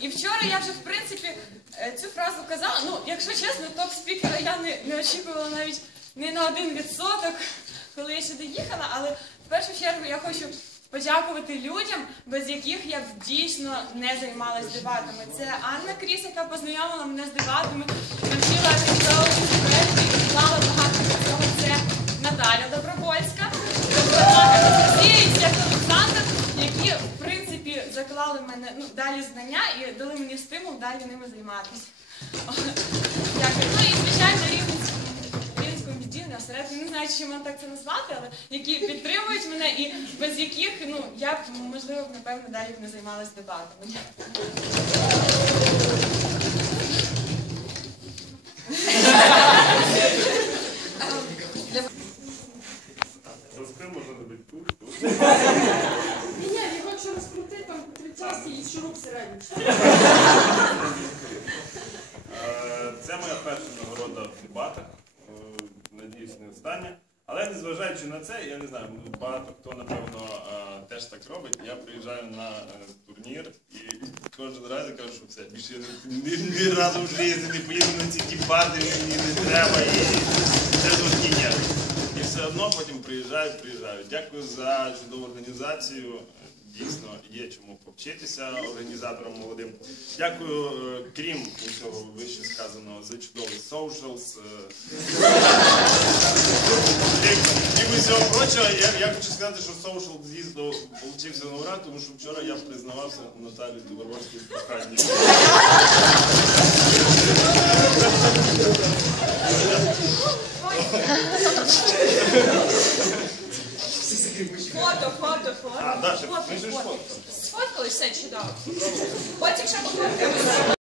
І вчора я вже, в принципі, е, цю фразу казала. Ну, якщо чесно, топ-спікера я не, не очікувала навіть не на один відсоток, коли я сюди їхала, але в першу чергу я хочу подякувати людям, без яких я б дійсно не займалась дебатами. Це Анна Кріс, яка познайомила мене з дебатами, навчила організовувати проекти і вклала багато цього. Це Наталя заклали мене ну, далі знання і дали мені стимул далі ними займатися. Дякую. Ну і звичайно рівненському відділенню, всередині не знаю, чи можна так це назвати, але які підтримують мене і без яких ну я б можливо б, напевно далі б не займалась дебатами. Розкрив можна робити Це моя перша нагорода в дебатах. Е, Надіюсь, не остання. Але незважаючи на це, я не знаю, ну, багато хто, напевно, е, теж так робить. Я приїжджаю на е, турнір і кожен раз я кажу, що все, більше ні, разу в житті не поїду на ці дебати, мені не треба і це тут ні. І все одно потім приїжджаю, приїжджаю. Дякую за чудову організацію. Дійсно, є чому повчитися організаторам молодим. Дякую, е, крім усього вище сказаного, за чудовий socials. е, Крім усього прочого, я, я хочу сказати, що social з'їзду получився на ура, тому що вчора я признавався Наталі Добровольській в коханні. Фото, фото, фото. А, Даша, фото, ми ж фото. Сфоткали все чудово. Потім ще пофоткаємо.